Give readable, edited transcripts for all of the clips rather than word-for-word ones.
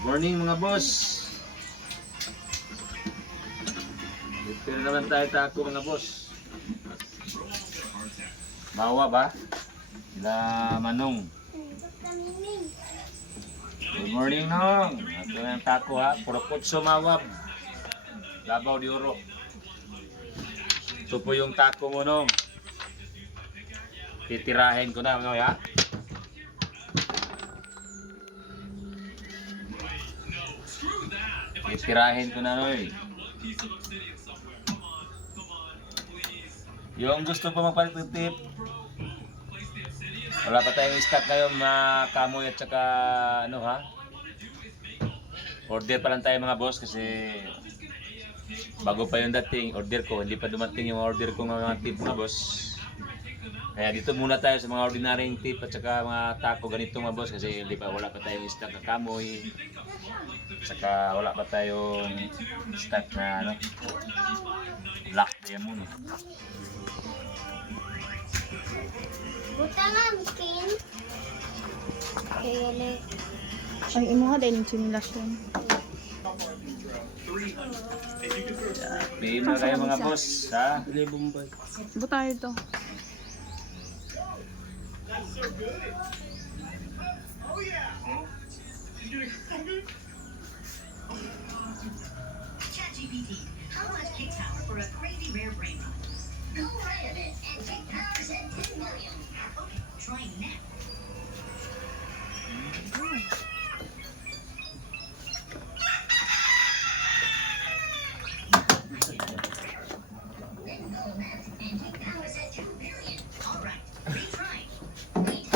Good morning mga boss. Dito na naman tayo tako mga boss. Bawa ba? Sila Manong. Good morning Nong. Ito na yung tako ha. Puro kutso mawab. Labaw di oro. Ito po yung tako mo Nong. Titirahin ko na mga ya. Titirahin ko na Noy. Yung gusto pa magpalit ng tip, wala pa tayong stock ngayon mga kamoy at saka ano ha. Order pa lang tayo mga boss kasi bago pa yung dating order ko, hindi pa dumating yung order ko mga tip mga boss. Kaya dito muna tayo sa mga ordinaryong tip at saka mga taco ganito mga boss kasi hindi pa wala pa tayong stock na kamoy. Saka wala pa tayong stock na ano, black diamond. Buta nga, Kin. Kaya na. Ay, imuha dahil yung similasyon. Pihim na kayo mga boss ha. Buta ito. ChatGPT, how much kick power for a crazy rare brain rot? Go right of it and take powers at 10 million. Okay, try now. Then go left and take powers at 2 billion. All right, retry. Wait,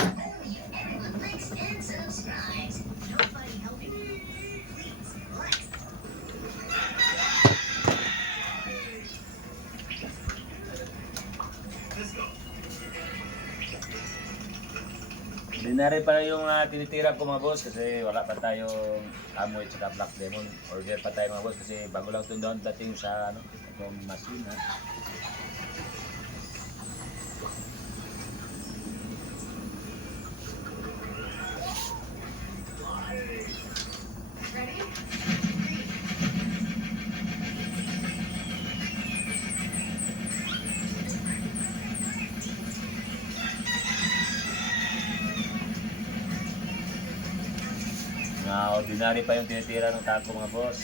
everyone likes and subscribes. Nobody helping. Please, like. Ordinary pa yung tinitira ko mga boss kasi wala pa tayong amoy at saka black demon. Order pa tayo mga boss kasi bago lang ito doon dating sa ano, itong machine ha. Na ordinary pa yung tinitira ng taco mga boss.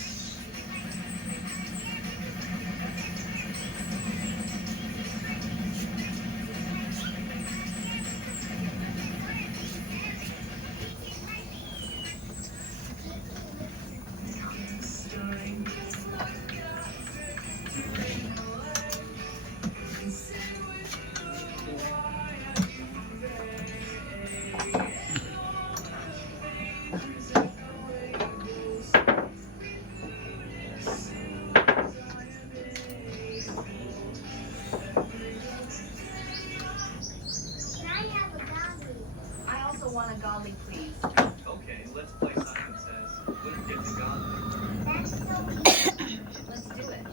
Can I have a doggy? I also want a golly, please. Okay, let's play Simon Says. Winner gets a goblet. That's so easy. Let's do it.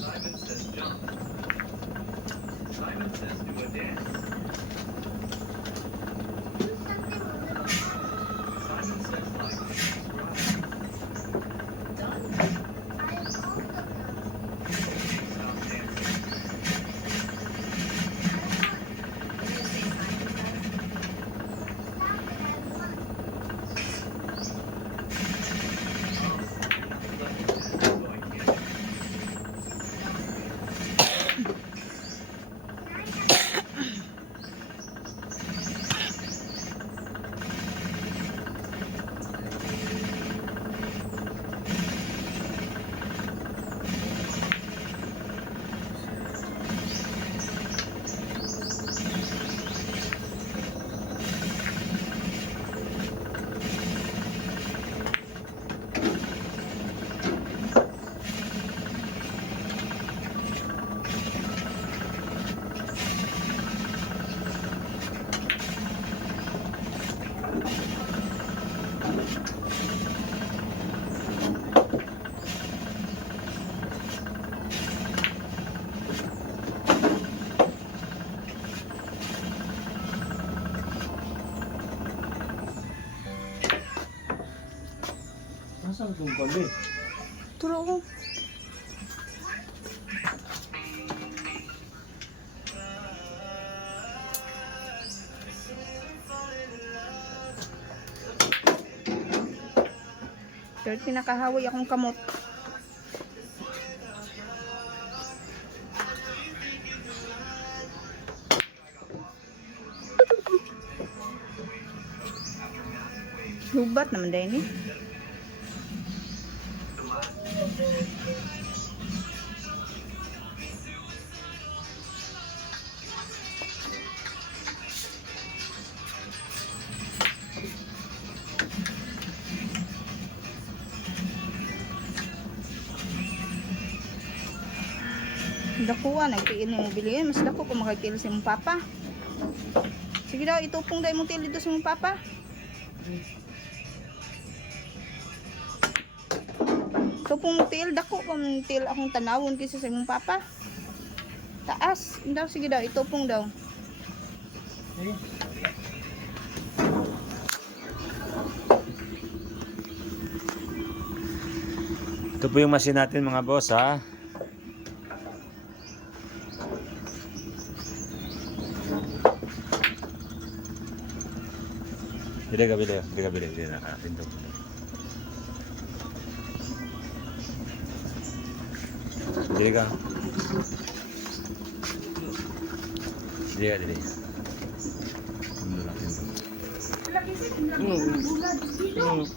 Simon says jump. Simon says do a dance. Do something a little harder. Simon says like subscribe. Done. I also got Stop dancing. What do you say, Simon says? stop it at once. Saan itong pali? Turo ko. Pero pinakahawi akong kamot. Lubat naman dahil ni. Dakuha, nagtiil ni mo bilihin. Mas dako kung makagtiil si mong papa. Sige daw, itupong daw mong tiil dito si mong papa. Itupong mong tiil, dako kung tiil akong tanawon kaysa sa mong papa. Taas. Daw, sige daw, itupong daw. Eh, Ito po yung machine natin mga boss ha. Bili ka. Bili na. Pinto. Bili ka. Dili. Pinto lang pinto.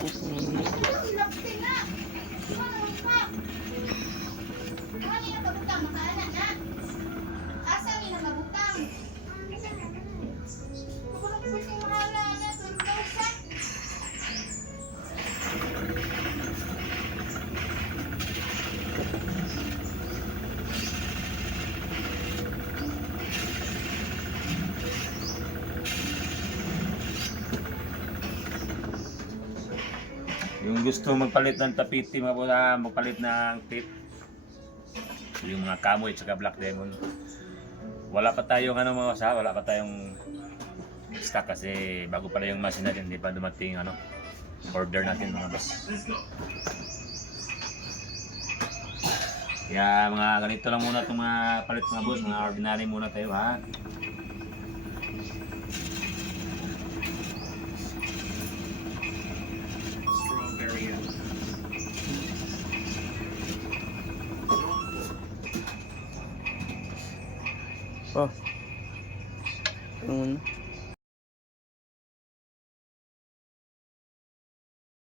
Yung gusto magpalit ng tapiti mga boss, magpalit ng tip. Yung mga kamoy at Black Demon. Wala pa tayong mga boss, wala pa tayong stock kasi bago pala yung machine natin, hindi pa dumating order natin mga boss. Kaya mga ganito lang muna itong mga palit mga boss, mga ordinary muna tayo ha. Strawberry. oh. Ano?